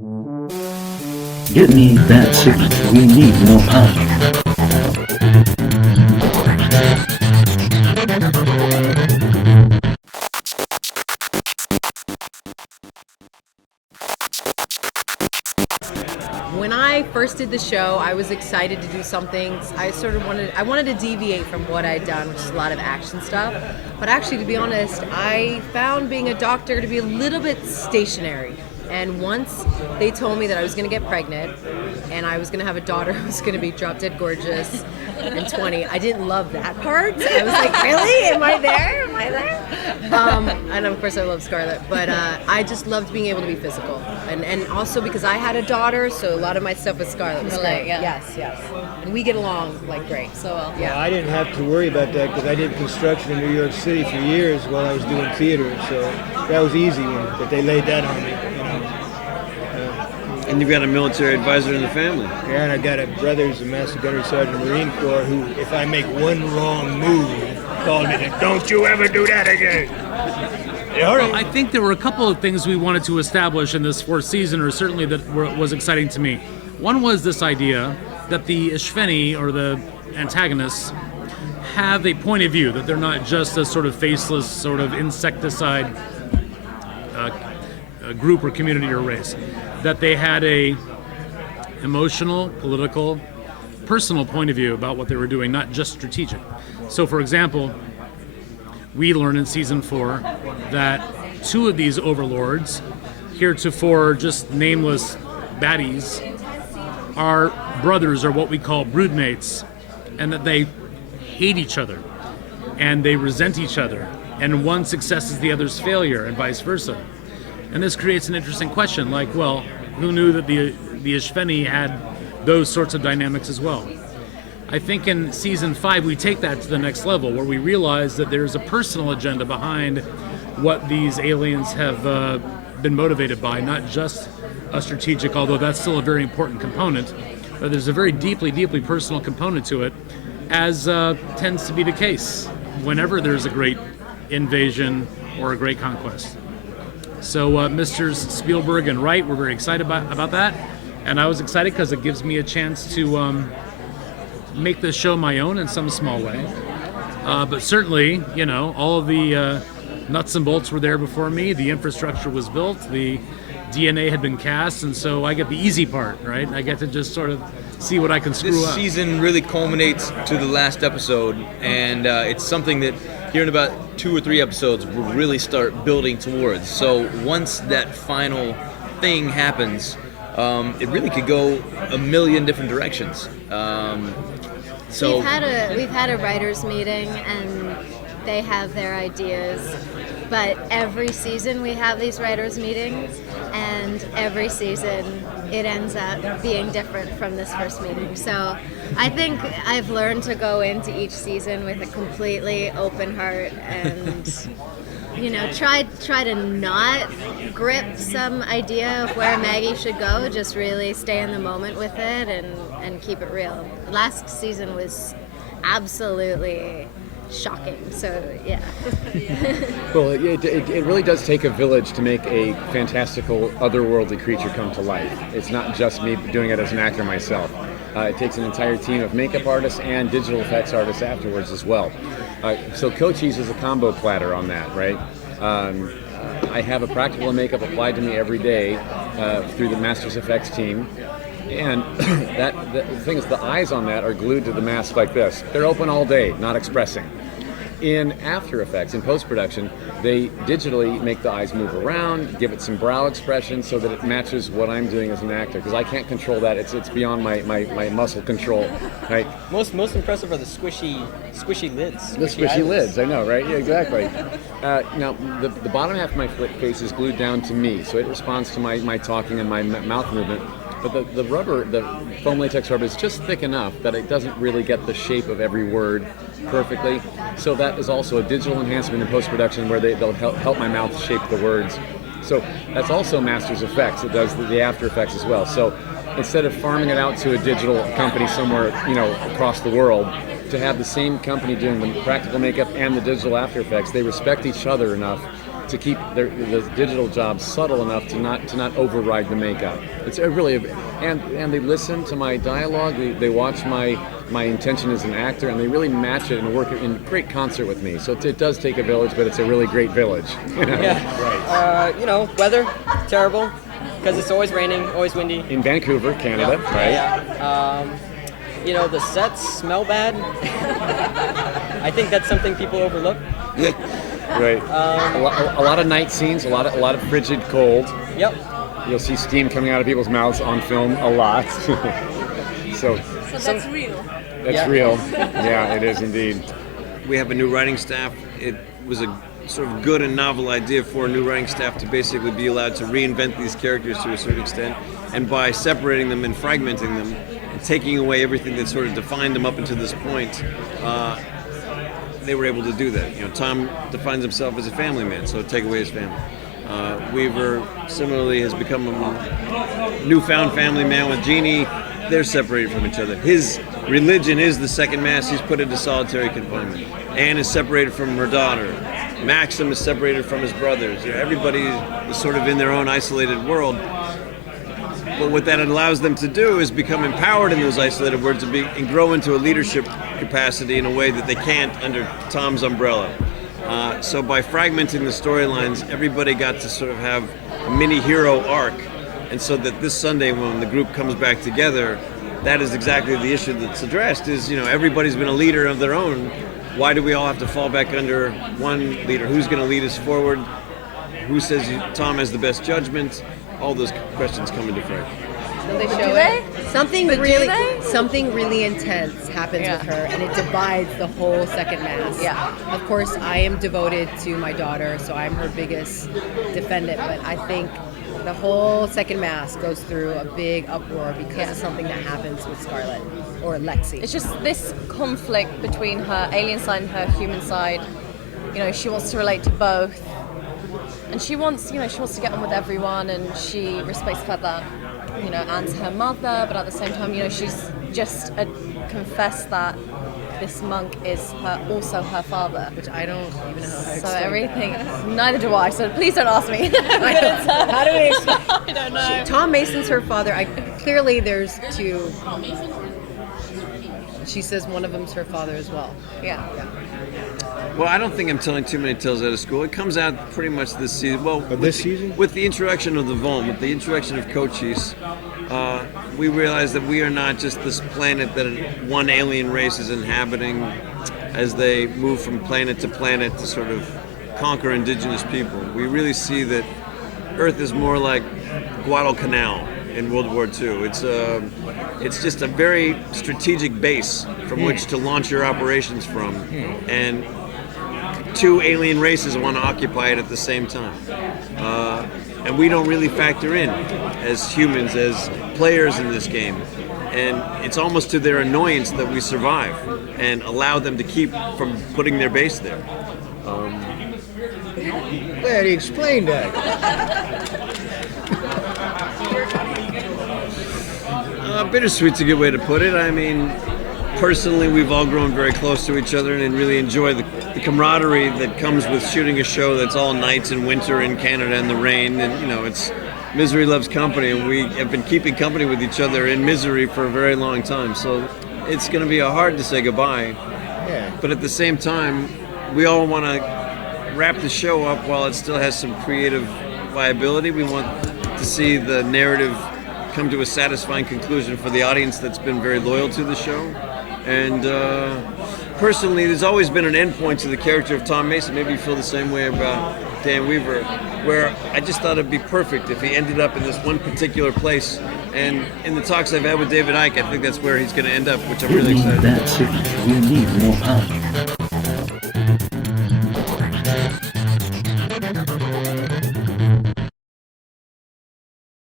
Get me that signal. We need more power. When I first did the show, I was excited to do something. I wanted to deviate from what I'd done, which is a lot of action stuff. But actually, to be honest, I found being a doctor to be a little bit stationary. And once they told me that I was going to get pregnant and I was going to have a daughter who was going to be drop dead gorgeous and 20, I didn't love that part. I was like, really? Am I there? Am I there? And of course I love Scarlett, but I just loved being able to be physical. And also because I had a daughter, so a lot of my stuff with Scarlett was great. Yeah. Yes. And we get along like great. So well. Yeah. Well, I didn't have to worry about that because I did construction in New York City for years while I was doing theater, so that was easy that they laid that on me. And you've got a military advisor in the family. Yeah, and I got a brother who's a Master Gunnery Sergeant in the Marine Corps who, if I make one wrong move, called me and don't you ever do that again. Yeah, all right. Well, I think there were a couple of things we wanted to establish in this fourth season, or certainly was exciting to me. One was this idea that the Ishveni, or the antagonists, have a point of view, that they're not just a sort of faceless, sort of insecticide group or community or race, that they had a emotional, political, personal point of view about what they were doing, not just strategic. So, for example, we learn in season 4 that 2 of these overlords, heretofore just nameless baddies, are brothers, or what we call broodmates, and that they hate each other and they resent each other, and one success is the other's failure, and vice versa. And this creates an interesting question, like, well, who knew that the Ishveni had those sorts of dynamics as well? I think in season 5 we take that to the next level, where we realize that there's a personal agenda behind what these aliens have been motivated by, not just a strategic, although that's still a very important component, but there's a very deeply, deeply personal component to it, as tends to be the case whenever there's a great invasion or a great conquest. So Mr. Spielberg and Wright were very excited about that, and I was excited because it gives me a chance to make this show my own in some small way. But certainly, all of the nuts and bolts were there before me. The infrastructure was built. The DNA had been cast, and so I get the easy part, right? I get to just sort of see what I can screw up. This season really culminates to the last episode, and it's something that here in about 2 or 3 episodes we'll really start building towards. So once that final thing happens, it really could go a million different directions. So we've had a writers' meeting, and they have their ideas. But every season we have these writers' meetings, and every season it ends up being different from this first meeting. So I think I've learned to go into each season with a completely open heart and try to not grip some idea of where Maggie should go, just really stay in the moment with it and keep it real. Last season was absolutely shocking, so yeah. Well, it really does take a village to make a fantastical, otherworldly creature come to life. It's not just me doing it as an actor myself. It takes an entire team of makeup artists and digital effects artists afterwards as well. So Cochise is a combo platter on that, right? I have a practical makeup applied to me every day through the Masters Effects team. And the thing is, the eyes on that are glued to the mask like this. They're open all day, not expressing. In After Effects, in post-production, they digitally make the eyes move around, give it some brow expression so that it matches what I'm doing as an actor, because I can't control that. It's beyond my muscle control. Right? Most impressive are the squishy lids. The squishy lids, I know, right? Yeah, exactly. Now, the bottom half of my face is glued down to me, so it responds to my talking and my mouth movement. But the foam latex rubber is just thick enough that it doesn't really get the shape of every word perfectly. So that is also a digital enhancement in post-production where they'll help my mouth shape the words. So that's also Masters Effects. It does the After Effects as well. So instead of farming it out to a digital company somewhere, across the world, to have the same company doing the practical makeup and the digital After Effects, they respect each other enough to keep the digital job subtle enough to not override the makeup. It's and they listen to my dialogue. They watch my intention as an actor, and they really match it and work in great concert with me. So it does take a village, but it's a really great village. Yeah. Right. Weather terrible because it's always raining, always windy. In Vancouver, Canada, right? Yeah. The sets smell bad. I think that's something people overlook. Right. A lot of night scenes, a lot of frigid cold. Yep. You'll see steam coming out of people's mouths on film a lot. So that's real. That's real. Yeah, it is indeed. We have a new writing staff. It was a sort of good and novel idea for a new writing staff to basically be allowed to reinvent these characters to a certain extent, and by separating them and fragmenting them and taking away everything that sort of defined them up until this point, they were able to do that. Tom defines himself as a family man, so take away his family. Weaver similarly has become a newfound family man with Jeannie. They're separated from each other. His religion is the second mass. He's put into solitary confinement. Anne is separated from her daughter. Maxim is separated from his brothers. Everybody is sort of in their own isolated world. But what that allows them to do is become empowered in those isolated worlds and grow into a leadership capacity in a way that they can't under Tom's umbrella. So by fragmenting the storylines, everybody got to sort of have a mini hero arc. And so that this Sunday, when the group comes back together, that is exactly the issue that's addressed. Is everybody's been a leader of their own. Why do we all have to fall back under one leader? Who's going to lead us forward? Who says Tom has the best judgment? All those questions come into fray. So they show Do they? something But do really they? something really intense happens with her, and it divides the whole second mass. Yeah. Of course, I am devoted to my daughter, so I'm her biggest defendant. But I think the whole second mass goes through a big uproar because of something that happens with Scarlett or Lexi. It's just this conflict between her alien side and her human side. She wants to relate to both, and she wants to get on with everyone, and she respects the fact that Anne's her mother, but at the same time, she's just confessed that this monk is also her father. Which I don't even know how to So explain. everything, neither do I, so please don't ask me. How do we explain? I don't know. Tom Mason's her father. Clearly there's two. She says one of them's her father as well. Yeah. Well, I don't think I'm telling too many tales out of school. It comes out pretty much this season. Well, This season? With the introduction of the Vaughn, with the introduction of Cochise, we realize that we are not just this planet that one alien race is inhabiting as they move from planet to sort of conquer indigenous people. We really see that Earth is more like Guadalcanal in World War II. It's just a very strategic base from which to launch your operations from, and two alien races want to occupy it at the same time. And we don't really factor in as humans, as players in this game. And it's almost to their annoyance that we survive and allow them to keep from putting their base there. Glad he explained that. Bittersweet's a good way to put it. I mean, personally, we've all grown very close to each other and really enjoy the camaraderie that comes with shooting a show that's all nights and winter in Canada and the rain. And, it's misery loves company, and we have been keeping company with each other in misery for a very long time. So it's going to be hard to say goodbye. Yeah. But at the same time, we all want to wrap the show up while it still has some creative viability. We want to see the narrative come to a satisfying conclusion for the audience that's been very loyal to the show. And personally, there's always been an endpoint to the character of Tom Mason. Maybe you feel the same way about Dan Weaver, where I just thought it'd be perfect if he ended up in this one particular place. And in the talks I've had with David Icke, I think that's where he's going to end up, which I'm We really need excited about. that signal. We need more power.